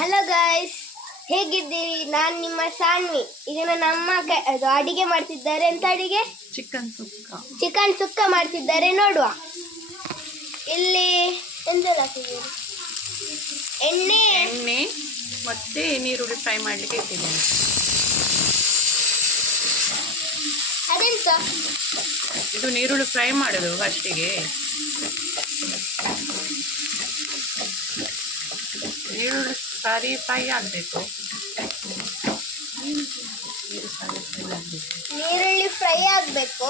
Hello guys, ಹೇಗಿದ್ದೀರಿ? ನಾನು ನಿಮ್ಮ ಸಾನ್ವಿ. ಈಗ ನನ್ನ ಅಮ್ಮ ಅದು ಅಡಿಗೆ ಮಾಡ್ತಿದ್ದಾರೆ. ಎಂತ ಅಡಿಗೆ? ಚಿಕನ್ ಸುಕ್ಕ ಮಾಡ್ತಿದ್ದಾರೆ. ನೋಡುವ. ಇಲ್ಲಿ ಎಂತೆಲ್ಲ ಹಾಕಿದ್ದೀರಿ? ಎಣ್ಣೆ ಮತ್ತೆ ನೀರುಳ್ಳಿ ಫ್ರೈ ಮಾಡಲಿಕ್ಕೆ ಇಟ್ಟಿದ್ದೇನೆ. ಅದೆಂತ? ಇದು ನೀರುಳ್ಳಿ ಫ್ರೈ ಮಾಡೋದು ಫಸ್ಟಿಗೆ. ನೀರುಳ್ಳಿ ಸಾರಿ ಫ್ರೈ ಆಗಬೇಕು. ನೀರುಳ್ಳಿ ಫ್ರೈ ಆಗಬೇಕು.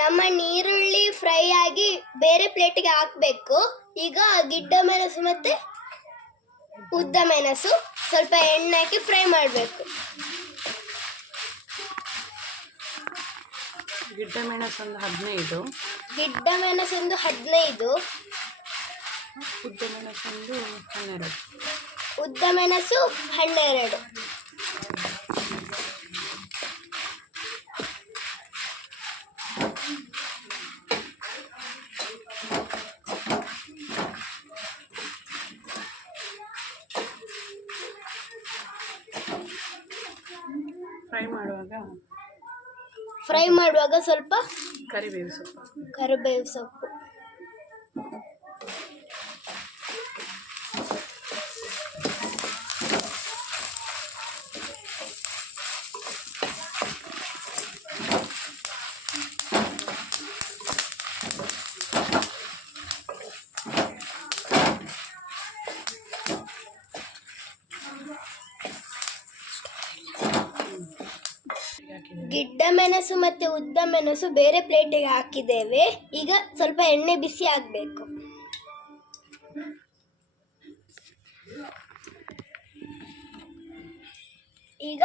ನಮ್ಮ ನೀರುಳ್ಳಿ ಫ್ರೈ ಆಗಿ ಬೇರೆ ಪ್ಲೇಟಿಗೆ ಹಾಕಬೇಕು. ಈಗ ಗಿಡ್ಡ ಮೆಣಸು ಮತ್ತೆ ಉದ್ದ ಮೆಣಸು ಸ್ವಲ್ಪ ಎಣ್ಣೆ ಹಾಕಿ ಫ್ರೈ ಮಾಡಬೇಕು. ಗಿಡ್ಡ ಮೆಣಸು ಒಂದು 15, ಗಿಡ್ಡ ಮೆಣಸು ಒಂದು 15, ಉದ್ದ ಮೆಣಸು ಒಂದು 12. ಉದ್ದ ಮೆಣಸು 12. ಫ್ರೈ ಮಾಡುವಾಗ ಸ್ವಲ್ಪ ಕರಿಬೇವು ಸೊಪ್ಪು. ಗಿಡ್ಡ ಮೆಣಸು ಮತ್ತೆ ಉದ್ದ ಮೆಣಸು ಬೇರೆ ಪ್ಲೇಟಿಗೆ ಹಾಕಿದ್ದೇವೆ. ಈಗ ಸ್ವಲ್ಪ ಎಣ್ಣೆ ಬಿಸಿ ಆಗಬೇಕು. ಈಗ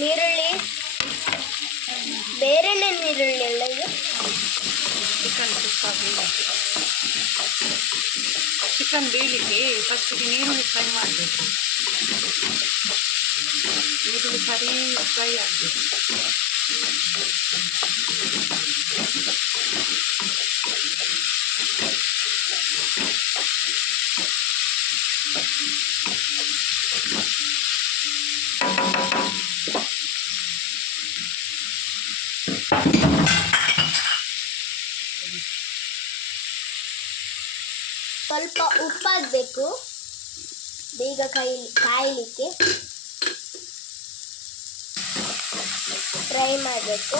ನೀರುಳ್ಳಿ, ಬೇರೆನೆ ನೀರುಳ್ಳಿ ಅಲ್ಲ ಇದು. ಚಿಕನ್ ಬೇಯಲಿಕ್ಕೆ ಫಸ್ಟಿಗೆ ನೀರುಳ್ಳಿ ಫ್ರೈ ಮಾಡಬೇಕು. ನೀರುಳ್ಳಿ ಸರಿ ಫ್ರೈ ಆಗಬೇಕು. ಸ್ವಲ್ಪ ಉಪ್ಪಾಗಬೇಕು ಬೇಗ ಕಾಯಲಿಕ್ಕೆ. ಫ್ರೈ ಮಾಡಬೇಕು.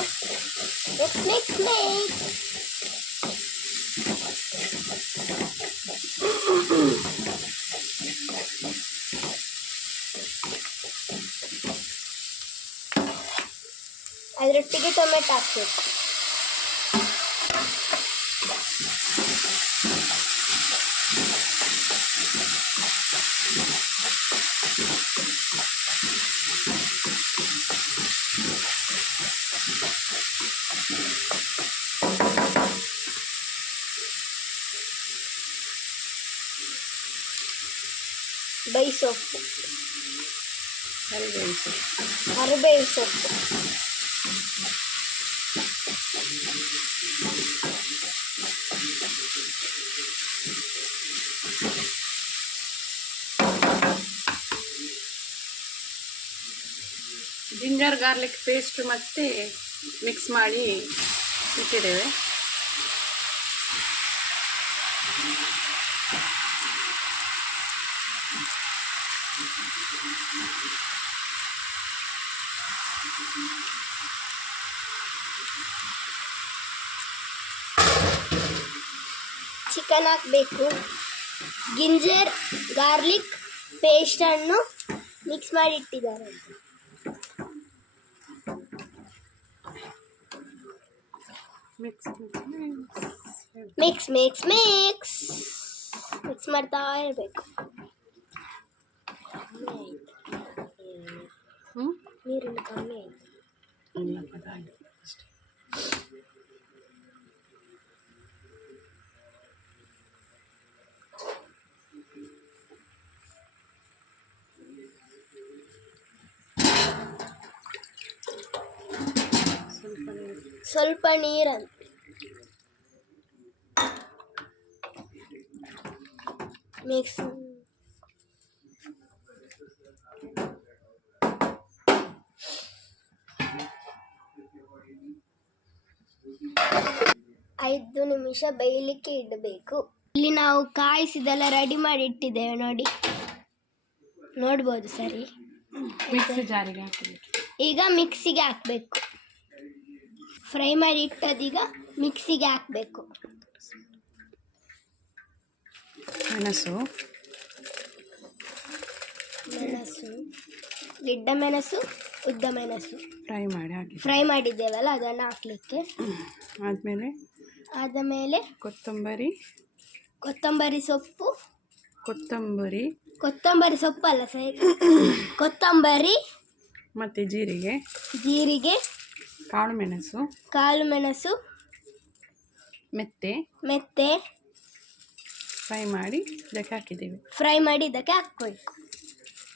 ಅದರೊಟ್ಟಿಗೆ ಟೊಮೆಟೊ ಹಾಕಬೇಕು. ಸೊಪ್ಪು, ಕರಿಬೇವು ಸೊಪ್ಪು, ಜಿಂಜರ್ ಗಾರ್ಲಿಕ್ ಪೇಸ್ಟ್ ಮತ್ತೆ ಮಿಕ್ಸ್ ಮಾಡಿ ಇಟ್ಟಿದ್ದೇವೆ. ಚಿಕನ್ ಹಾಕಬೇಕು. ಜಿಂಜರ್ ಗಾರ್ಲಿಕ್ ಪೇಸ್ಟನ್ನು ಮಿಕ್ಸ್ ಮಾಡಿ ಇಟ್ಟಿದ್ದಾರೆ. ಮಿಕ್ಸ್ ಮಾಡ್ತಾ ಇರಬೇಕು. ನೀರುಳ್ಳಿ ಕಮ್ಮಿ ಆಯಿತು. ಅದಾಗಿ ಅಷ್ಟೇ. ಸ್ವಲ್ಪ ನೀರನ್ನು ಮಿಕ್ಸ್ ಐದು ನಿಮಿಷ ಬೇಯಲಿಕ್ಕೆ ಇಡಬೇಕು. ಇಲ್ಲಿ ನಾವು ಕಾಯಿಸಿದೆಲ್ಲ ರೆಡಿ ಮಾಡಿ ಇಟ್ಟಿದ್ದೇವೆ ನೋಡಿ, ನೋಡ್ಬೋದು ಸರಿ. ಮಿಕ್ಸಿ ಜಾರಿಗೆ ಹಾಕಬೇಕು. ಈಗ ಮಿಕ್ಸಿಗೆ ಹಾಕಬೇಕು. ಫ್ರೈ ಮಾಡಿ ಇಟ್ಟದೀಗ ಮಿಕ್ಸಿಗೆ ಹಾಕಬೇಕು. ಮೆಣಸು, ಗಿಡ್ಡ ಮೆಣಸು, ಉದ್ದ ಮೆಣಸು ಫ್ರೈ ಮಾಡಿದ್ದೇವಲ್ಲ ಅದನ್ನು ಹಾಕ್ಲಿಕ್ಕೆ. ಆದಮೇಲೆ ಕೊತ್ತಂಬರಿ ಸೊಪ್ಪು, ಕೊತ್ತಂಬರಿ ಸೊಪ್ಪು ಅಲ್ಲ ಸರಿ, ಕೊತ್ತಂಬರಿ ಮತ್ತು ಜೀರಿಗೆ, ಕಾಳು ಮೆಣಸು, ಮೆತ್ತೆ ಫ್ರೈ ಮಾಡಿ ಇದಕ್ಕೆ ಹಾಕಿದ್ದೇವೆ. ಫ್ರೈ ಮಾಡಿ ಇದಕ್ಕೆ ಹಾಕಬೇಕು.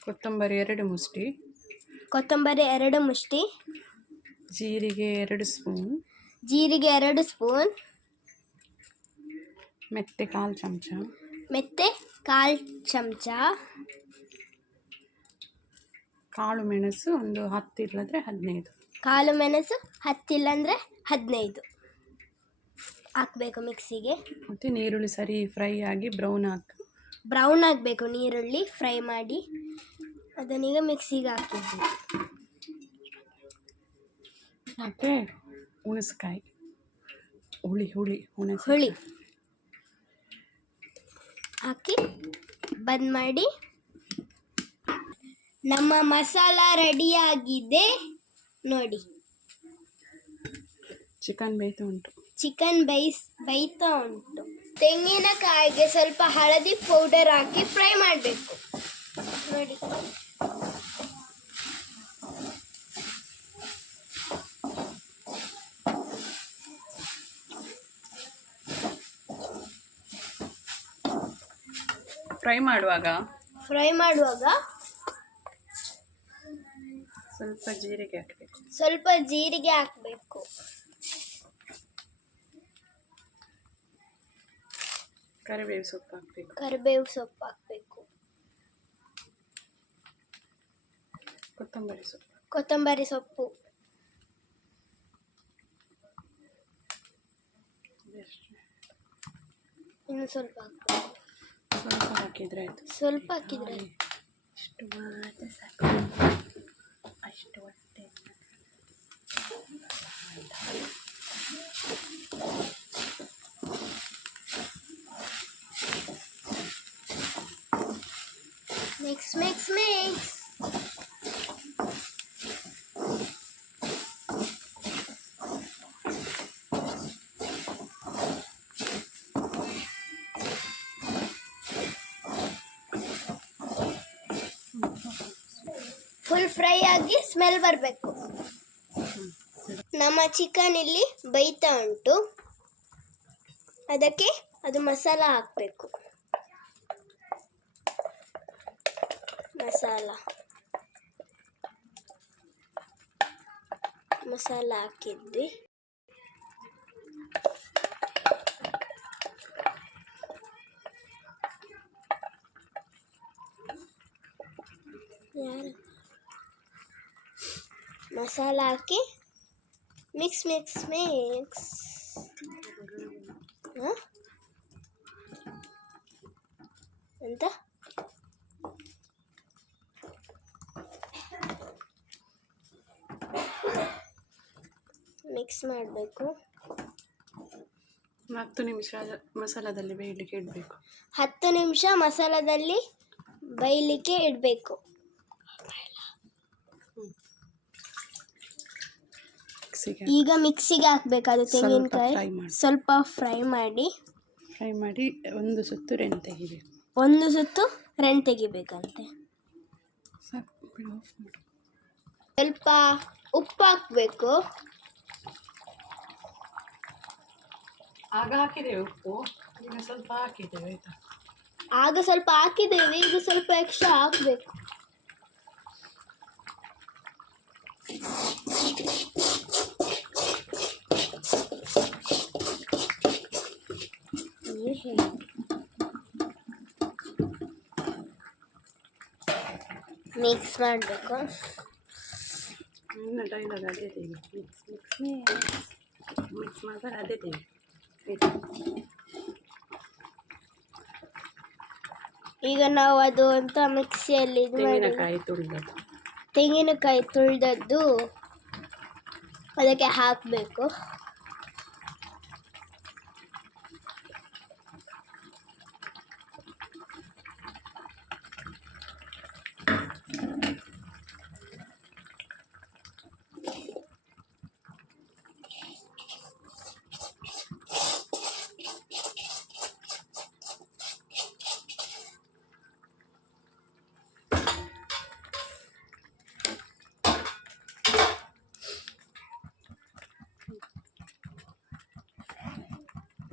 ಕೊತ್ತಂಬರಿ 2 ಮುಷ್ಟಿ, ಜೀರಿಗೆ 2 ಸ್ಪೂನ್, ಮೆತ್ತೆ 1/4 ಚಮಚ, ಕಾಳು ಮೆಣಸು ಒಂದು 10 ಇಲ್ಲದ್ರೆ 15, ಕಾಳು ಮೆಣಸು 10 ಇಲ್ಲಂದರೆ 15 ಹಾಕಬೇಕು ಮಿಕ್ಸಿಗೆ. ಮತ್ತು ನೀರುಳ್ಳಿ ಸರಿ ಫ್ರೈ ಆಗಿ ಬ್ರೌನ್ ಆಗಬೇಕು. ನೀರುಳ್ಳಿ ಫ್ರೈ ಮಾಡಿ ಅದನ್ನೀಗ ಮಿಕ್ಸಿಗೆ ಹಾಕಿದ್ವಿ. ಮತ್ತು ಹುಣಸೆಕಾಯಿ, ಹುಳಿ ಹಾಕಿ ಬಂದ್ ಮಾಡಿ. ನಮ್ಮ ಮಸಾಲ ರೆಡಿಯಾಗಿದೆ ನೋಡಿ. ಚಿಕನ್ ಬೇಯ್ತಾ ಉಂಟು. ತೆಂಗಿನಕಾಯಿಗೆ ಸ್ವಲ್ಪ ಹಳದಿ ಪೌಡರ್ ಹಾಕಿ ಫ್ರೈ ಮಾಡಬೇಕು ನೋಡಿ. ಫ್ರೈ ಮಾಡುವಾಗ ಸ್ವಲ್ಪ ಜೀರಿಗೆ ಹಾಕಬೇಕು. ಕರಿಬೇವು ಸೊಪ್ಪು ಹಾಕಬೇಕು. ಕೊತ್ತಂಬರಿ ಸೊಪ್ಪು ಇನ್ನು ಸ್ವಲ್ಪ ಹಾಕಿದ್ರೆ ಆಯ್ತು. ಸ್ವಲ್ಪ ಹಾಕಿದ್ರೆ ಇಷ್ಟು ಮಾತ್ರ ಸಾಕು. ಅಷ್ಟು ಹೊಟ್ಟೆ ಮಿಕ್ಸ್. ಫುಲ್ ಫ್ರೈ ಆಗಿ ಸ್ಮೆಲ್ ಬರಬೇಕು. ನಮ್ಮ ಚಿಕನ್ ಇಲ್ಲಿ ಬೇಯ್ತಾ ಉಂಟು. ಅದಕ್ಕೆ ಅದು ಮಸಾಲ ಹಾಕಬೇಕು. ಮಸಾಲ ಹಾಕಿದ್ವಿ. ಮಸಾಲ ಹಾಕಿ ಮಿಕ್ಸ್ ಅಂತ ಮಿಕ್ಸ್ ಮಾಡಬೇಕು. 10 ನಿಮಿಷ ಮಸಾಲದಲ್ಲಿ ಬೇಯಲಿಕ್ಕೆ ಇಡಬೇಕು. 10 ನಿಮಿಷ ಮಸಾಲದಲ್ಲಿ ಬೇಯಲಿಕ್ಕೆ ಇಡಬೇಕು. ಈಗ ಮಿಕ್ಸಿಗೆ ಹಾಕಬೇಕು. ಅದು ತೆಂಗಿನಕಾಯಿ ಸ್ವಲ್ಪ ಫ್ರೈ ಮಾಡಿ ಒಂದು ಸುತ್ತು ರೆಣ್ ತೆಗಿಬೇಕು. ತೆಗಿಬೇಕಂತೆ. ಸ್ವಲ್ಪ ಉಪ್ಪು ಹಾಕಬೇಕು. ಆಗ ಹಾಕಿದ್ದೇವೆ ಉಪ್ಪು, ಈಗ ಸ್ವಲ್ಪ ಹಾಕಿದ್ದೇವೆ ಆಯ್ತಾ. ಆಗ ಸ್ವಲ್ಪ ಹಾಕಿದ್ದೇವೆ, ಈಗ ಸ್ವಲ್ಪ ಎಕ್ಸ್ಟ್ರಾ ಹಾಕಬೇಕು. ಮಿಕ್ಸ್ ಮಾಡಬೇಕು. ಇನ್ನು ಡೈಲಾಗ್ ಅದೇ ದೇವಿ, ಮಿಕ್ಸ್ ಮಾಡಿದ್ರೆ ಅದೇ ದೇವಿ ಆಯ್ತಾ. ಈಗ ನಾವು ಅದು ಅಂತ ಮಿಕ್ಸಿಯಲ್ಲಿ ತೆಂಗಿನಕಾಯಿ ತುಳಿದದ್ದು ಅದಕ್ಕೆ ಹಾಕಬೇಕು.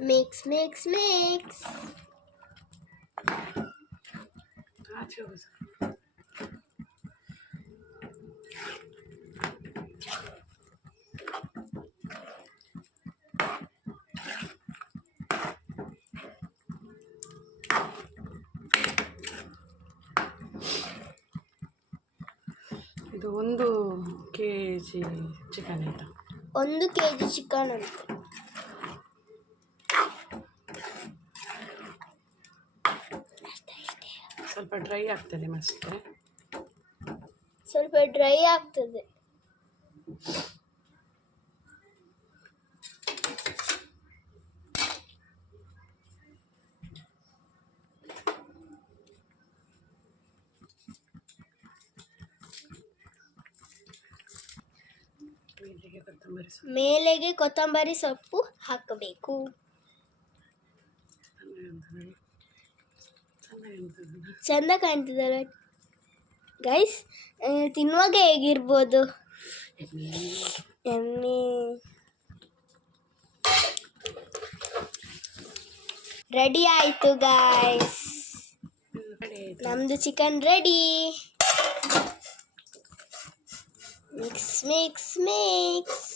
Mix mix mix. ಇದು 1 kg ಚಿಕನ್ ಆಯ್ತಾ. 1 kg ಚಿಕನ್ ಅಂತ. ಸ್ವಲ್ಪ ಡ್ರೈ ಆಗ್ತದೆ, ಮತ್ತೆ ಸ್ವಲ್ಪ ಡ್ರೈ ಆಗ್ತದೆ. ಮೇಲೆಗೆ ಕೊತ್ತಂಬರಿ ಸೊಪ್ಪು ಹಾಕಬೇಕು. ಚಂದ ಕಾಣ್ತಿದ್ದಾರೆ ಗೈಸ್. ತಿನ್ನುವಾಗ ಹೇಗಿರ್ಬೋದು? ಎಮ್ಮೆ ರೆಡಿ ಆಯಿತು ಗೈಸ್, ನಮ್ಮದು chicken ready. Mix mix mix.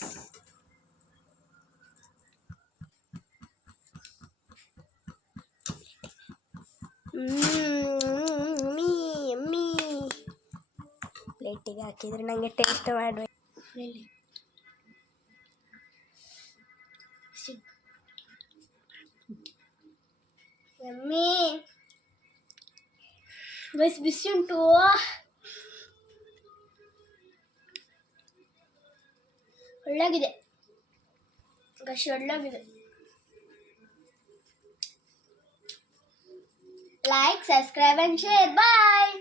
ಪ್ಲೇಟಿಗೆ ಹಾಕಿದ್ರೆ ನನಗೆ ಟೇಸ್ಟ್ ಮಾಡಬೇಕು. ಯಮ್ಮಿ ಗೈಸ್, ಬಿಸಿ ಉಂಟು. ಒಳ್ಳಾಗಿದೆ ಗಶಿ, ಒಳ್ಳಾಗಿದೆ. Like, subscribe and share. Bye.